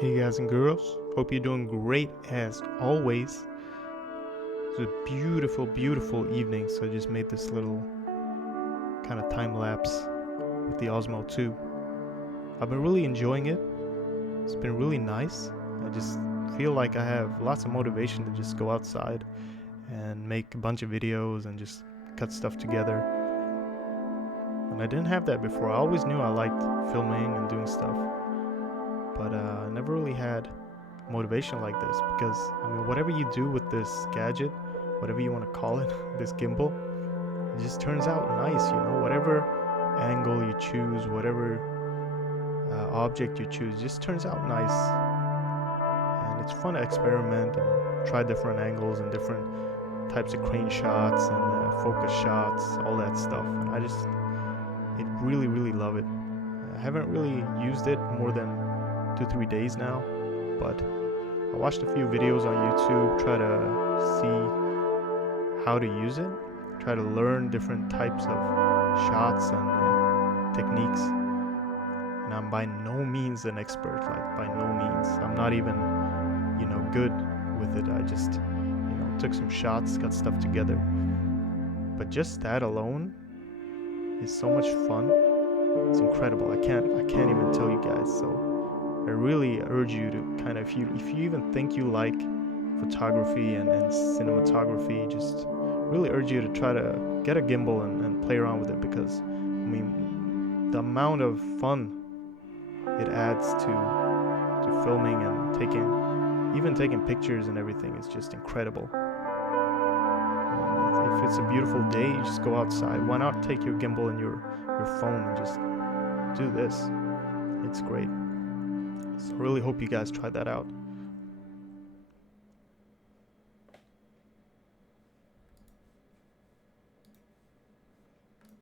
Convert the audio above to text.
Hey guys and girls, hope you're doing great as always. It's a beautiful, beautiful evening, so I just made this little kind of time lapse with the Osmo 2. I've been really enjoying it. It's been really nice. I just feel like I have lots of motivation to just go outside and make a bunch of videos and just cut stuff together. And I didn't have that before. I always knew I liked filming and doing stuff, but I never really had motivation like this because whatever you do with this gadget, whatever you want to call it, this gimbal, it just turns out nice. Whatever angle you choose, whatever object you choose, just turns out nice. And it's fun to experiment and try different angles and different types of crane shots and focus shots, all that stuff. And I really love it. I haven't really used it more than 2-3 days now, but I watched a few videos on YouTube, try to see how to use it, try to learn different types of shots and techniques. And I'm by no means an expert, by no means. I'm not even, good with it. I just, took some shots, got stuff together. But just that alone is so much fun. It's incredible. I can't even tell you guys. So I really urge you to kind of, if you even think you like photography and cinematography, just really urge you to try to get a gimbal and play around with it, because the amount of fun it adds to filming and taking pictures and everything is just incredible. And if it's a beautiful day, you just go outside. Why not take your gimbal and your phone and just do this? It's great. So I really hope you guys try that out.